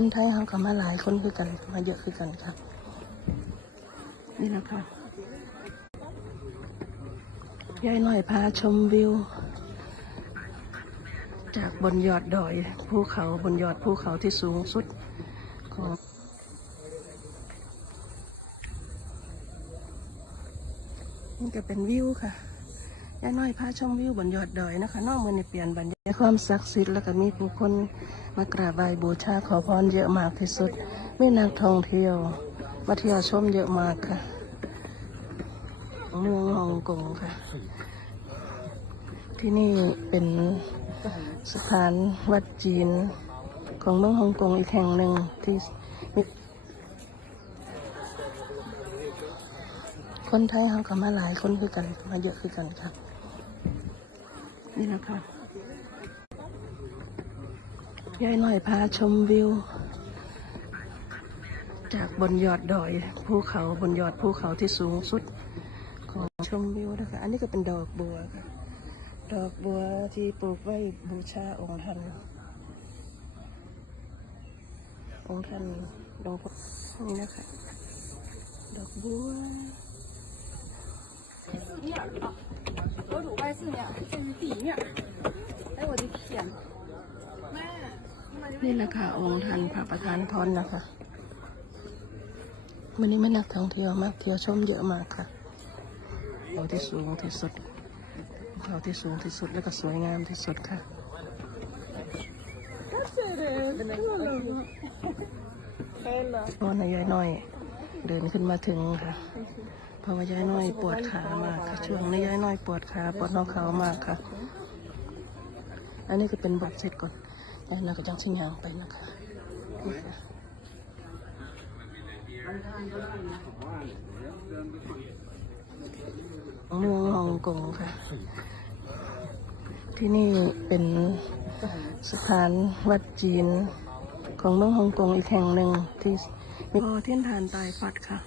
คนไทยเขาก็มาหลายคนคือกันมาเยอะคือกันครับ นี่นะคะยายหน่อยพาชมวิว จากบนยอดดอยภูเขาบนยอดภูเขาที่สูงสุดของนี่ก็เป็นวิวค่ะยายน้อยพาชมวิวบนยอดดอยนะคะนอกเมืองในเปลี่ยนบรรยากาศความศักดิ์สิทธิ์แล้วก็มีผู้คน มากราบไหว้บูชาขอพรเยอะมากที่สุด ไมีนักท่องเที่ยว มาเที่ยวชมเยอะมากค่ะเมืองฮ่องกงค่ะ ที่นี่เป็นสถานวัดจีนของเมืองฮ่องกงอีกแห่งหนึ่งที่มีคนไทยเขาก็มาหลายคนคือกันมาเยอะคือกันครับนี่นะคะ ยายหน่อยพาชมวิว จากบนยอดดอยภูเขาบนยอดภูเขาที่สูงสุด ของชมวิวนะคะ อันนี้ก็เป็นดอกบัวค่ะ ดอกบัวที่ปลูกไว้บูชาองค์ท่าน องค์ท่านหลวงพ่อนี่นะคะ ดอกบัว 面儿啊，国主外四面，这是地面儿。哎，我的天！ นี่นะคะองค์ท่านพระประธานพรนะคะวันนี้ไม่นักท่องเที่ยวมากเที่ยวชมเยอะมากค่ะเขาที่สูงที่สุดเขาที่สูงที่สุดแล้วก็สวยงามที่สุดค่ะพอนยายน้อย เดินขึ้นมาถึงค่ะเพราะว่ายายน้อยปวดขามากค่ะช่วงนี้ยายน้อยปวดขาปวดนองเขามากค่ะ อันนี้ก็เป็นบทเสร็จก่อน ยายน้อยก็จังสิยางไปนะคะนี่ค่ะเมืองฮ่องกงค่ะ ที่นี่เป็นสถานวัดจีนของเมืองฮ่องกงอีกแห่งหนึ่งที่มีพ่อเทียนทานตายฟัดค่ะ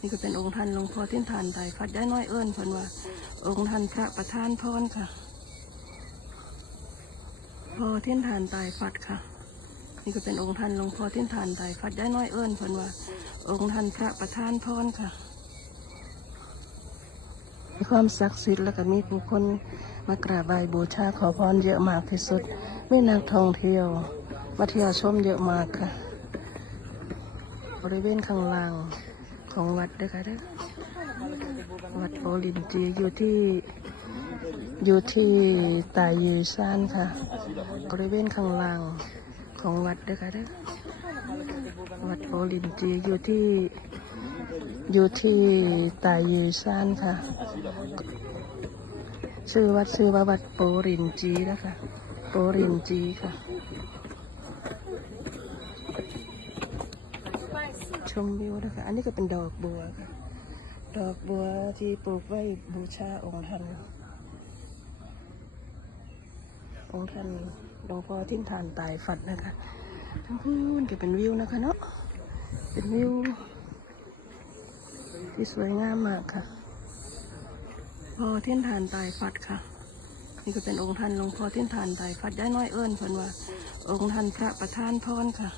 นี่ก็เป็นองค์ท่านหลวงพ่อเทียนทานตายฟัดได้น้อยเอิ้นเพิ่นว่า องค์ท่านพระประธานพรค่ะ พ่อเทียนทานตายฟัดค่ะ นี่ก็เป็นองค์ท่านหลวงพ่อเทียนทานตายฟัดได้น้อยเอิ้นเพิ่นว่า องค์ท่านพระประธานพรค่ะมีความศักดิ์สิทธิ์แล้วก็มีผู้คนมากราบไหว้บูชาขอพรเยอะมากที่สุดมีนักท่องเที่ยวมาเที่ยวชมเยอะมากค่ะ บริเวณข้างล่างของวัดเด้อค่ะเด้อวัดโอลินจีอยู่ที่ อยู่ที่ตายือซานค่ะ บริเวณข้างล่างของวัดเด้อค่ะเด้อวัดโอลินจีอยู่ที่อยู่ที่ตายือซานค่ะ ชื่อวัดชื่อว่าวัดโปรินจีนะคะโปรินจีค่ะ ชมวิวนะคะ อันนี้ก็เป็นดอกบัวค่ะ ดอกบัวที่ปลูกไว้บูชาองค์ท่าน องค์ท่านหลวงพ่อทิ้นทานตายฝัดนะคะ ทั้งพื้นก็เป็นวิวนะคะเนาะ เป็นวิว ที่สวยงามมากค่ะพอเทียนทานตายฟัดค่ะ นี่ก็เป็นองค์ท่านหลวงพ่อเทียนทานตายฟัดได้น้อยเอิ้นเพิ่นว่า องค์ท่านพระประธานพรค่ะ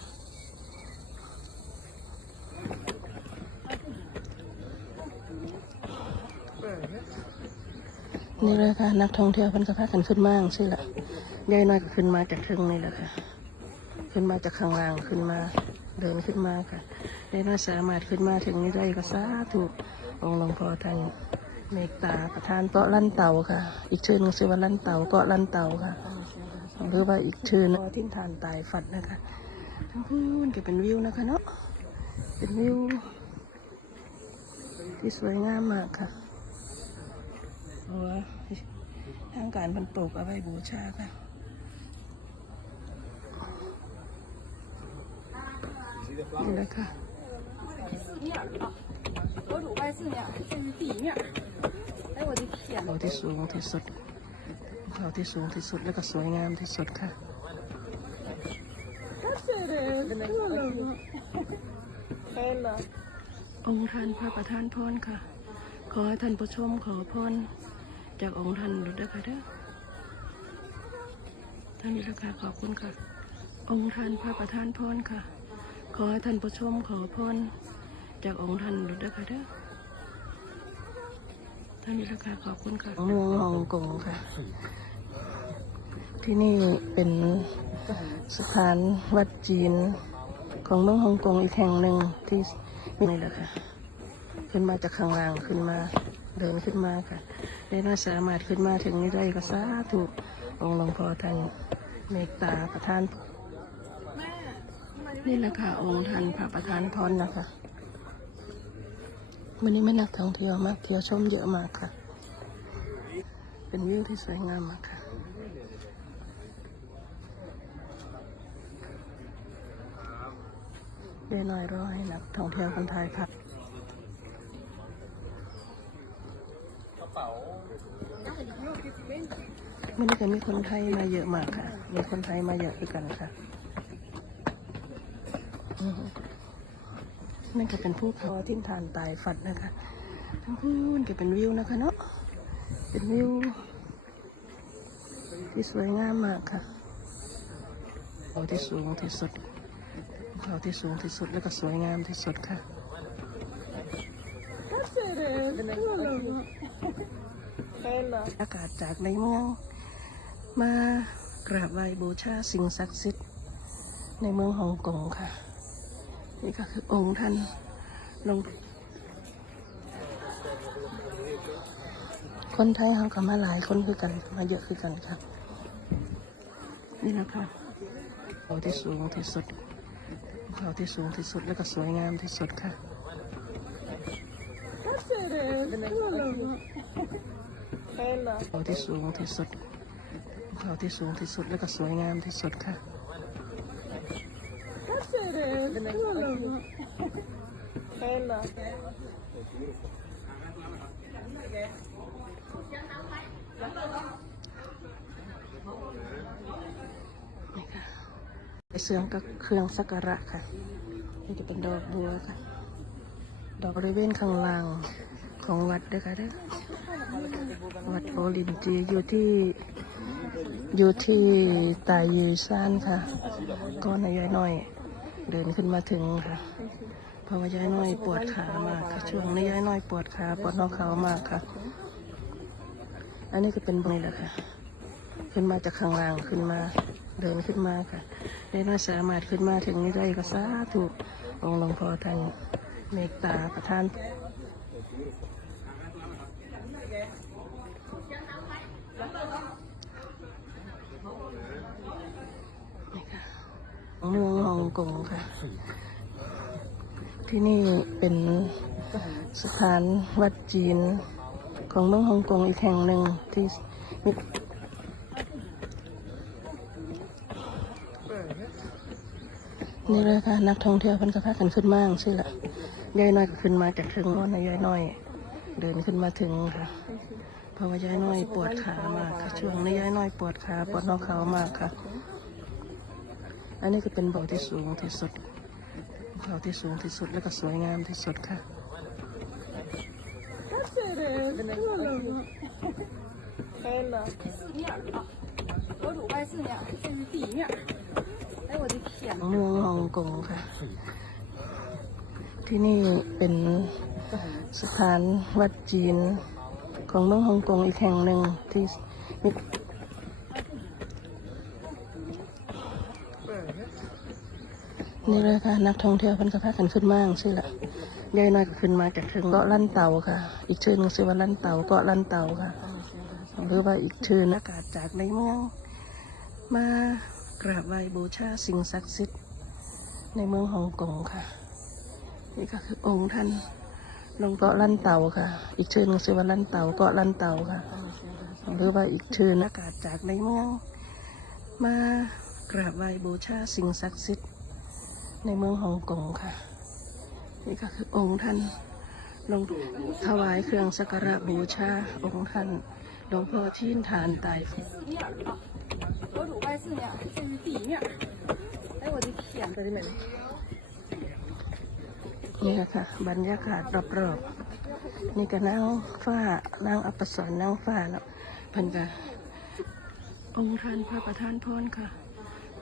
นี่เลยค่ะ นักท่องเที่ยวเพิ่นก็พากันขึ้นมาจังซี่ล่ะยายน้อยก็ขึ้นมาจากทึงนี่แหละค่ะ ขึ้นมาจากข้างล่างขึ้นมาเดินขึ้นมาค่ะยายน้อยสามารถขึ้นมาถึงนี่ได้ก็สาธุองค์หลวงพ่อท่านเมตตาประทานเกาะลั่นเต่าค่ะ อีกชื่อหนึงชื่อว่าลั่นเต่าเกาะลั่นเต่าค่ะ หรือว่าอีกชื่อหนึงทิ้นทานตายฝัดนะคะทั้งพื้นก็เป็นวิวนะคะเนาะเป็นวิวที่สวยงามมากค่ะ เพวทางการมันตกเอาไว้บูชาค่ะนี่แหละค่ะเขาที่สูงที่สุดเขาที่สูงที่สุดแล้วก็สวยงามที่สุดค่ะองค์ท่านพระประธานพรค่ะ ขอท่านผู้ชมขอพร จากองค์ท่านด้วยค่ะเด้อท่านนี้ค่ะขอบคุณค่ะ องค์ท่านพระประธานพรค่ะ ขอให้ท่านผู้ชมขอพรจากองค์ท่านด้วยค่ะเด้อท่านนี้ค่ะขอบคุณค่ะเมืองฮ่องกงค่ะ ที่นี่เป็นสถานวัดจีนของเมืองฮ่องกงอีกแห่งหนึ่งที่นี่แหละค่ะ ขึ้นมาจากข้างล่างขึ้นมา เดินขึ้นมาค่ะ ได้น่าสามารถขึ้นมาถึงนี้ได้ก็สาธุองค์หลวงพ่อท่านเมตตาประทาน นี่แหละค่ะองค์ท่านพระประธานพรนะคะวันนี้ไม่นักท่องเที่ยวมากเที่ยวชมเยอะมากค่ะ เป็นวิวที่สวยงามมากค่ะเดี๋ยวหน่อยรอให้นักท่องเที่ยวคนไทยค่ะ พักมันนี้ก็มีคนไทยมาเยอะมากค่ะ มีคนไทยมาเยอะด้วยกันค่ะนั่นก็เป็นภูเขาที่ฐานตายฝัดนะคะทั้งพูนก็เป็นวิวนะคะเนาะ เป็นวิวที่สวยงามมากค่ะเขาที่สูงที่สุดเขาที่สูงที่สุดแล้วก็สวยงามที่สุดค่ะ อากาศจากในเมือง มากราบไหว้บูชาสิ่งศักดิ์สิทธิ์ในเมืองฮ่องกงค่ะ นี่ก็คือองค์ท่านลง คนไทยเขาก็มาหลายคนคือกันมาเยอะคือกันครับ นี่นะคะเขาที่สูงที่สุด เขาที่สูงที่สุดแล้วก็สวยงามที่สุดค่ะ เขาที่สูงที่สุดเขาที่สูงที่สุดแล้วก็สวยงามที่สุดค่ะไปเสื่อกับเครื่องสักการะค่ะนี่จะเป็นดอกบัวค่ะ ดอกบริเวณข้างล่างของวัดด้วยค่ะเด้อวัดโอลินจีอยู่ที่อยู่ที่ตายยืซานค่ะก็นายายน้อย เดินขึ้นมาถึงค่ะเพราะว่ายายน้อยปวดขามากค่ะช่วงนี้ยายน้อยปวดขาปวดน้องเขามากค่ะ อันนี้ก็เป็นบนี่แหละค่ะขึ้นมาจากข้างล่างขึ้นมาเดินขึ้นมาค่ะได้น้อยสามารถขึ้นมาถึงนี้ได้ก็สาธุองค์หลวงพ่อท่าน เมตตาประทานเมืองฮ่องกงค่ะ ที่นี่เป็นสถานวัดจีนของเมืองฮ่องกงอีกแห่งหนึ่งที่มีนี่เลยค่ะ นักท่องเที่ยวพิ่นก็พากันขึ้นมากใช่ละ ยายน้อยก็ขึ้นมาจากถึงวันนะยายน้อย เดินขึ้นมาถึงค่ะ เพราะว่ายายน้อยปวดขามากค่ะ ช่วงนี้ยายน้อยปวดขาปวดน้องเขามากค่ะ อันนี้ก็เป็นบ่อที่สูงที่สุดบ่อที่สูงที่สุดแล้วก็สวยงามที่สุดค่ะ 四面啊，国土外四面，这是地面。哎，我的天！ เมืองฮ่องกงค่ะ ที่นี่เป็นสถานวัดจีนของเมืองฮ่องกงอีกแห่งหนึ่งที่มีนี่เลยค่ะ นักท่องเที่ยวพิ่นก็พากันขึ้นมากใช่ละยายน้อยก็ขึ้นมาจากถึงเกาะลันเตาค่ะ อีกชื่อนึงชื่อว่าลันเตาเกาะลันเตาค่ะ หรือว่าอีกชื่ออากาศจากในเมือง มากราบไหว้บูชาสิ่งศักดิ์สิทธิ์ในเมืองฮ่องกงค่ะ นี่ก็คือองค์ท่านลงเกาะลันเตาค่ะ อีกชื่อหนึงชื่อว่าลันเตาเกาะลันเตาค่ะ หรือว่าอีกชื่ออากาศจากในเมือง มากราบไหว้บูชาสิ่งศักดิ์สิทธิ์ในเมืองฮ่องกงค่ะ นี่ก็คือองค์ท่านลงถวายเครื่องสักการะบูชาองค์ท่านหลวงพ่อที่ฐานตาย 四面啊，国土外四面，这是地面。哎，我的天！ นี่แหละค่ะ บรรยากาศรอบๆนี่ก็นั่งฝ้านั่งอัปสรนั่งฝ้าแล้วเพิ่นก็องค์ท่านพระประธานพรค่ะ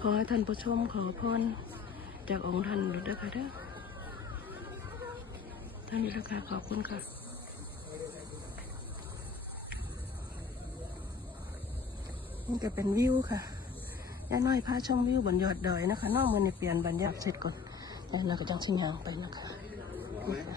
ขอให้ท่านผู้ชมขอพรจากองค์ท่านด้วยค่ะเด้อท่านนี้ละค่ะขอบคุณค่ะนี่ก็เป็นวิวค่ะย่าน้อยพาชมวิวบนยอดดอยนะคะนอกมือในเปลี่ยนบรรยากาศเสร็จก่อนย่าน้อยก็จังสิยางไปนะคะ นี่ค่ะ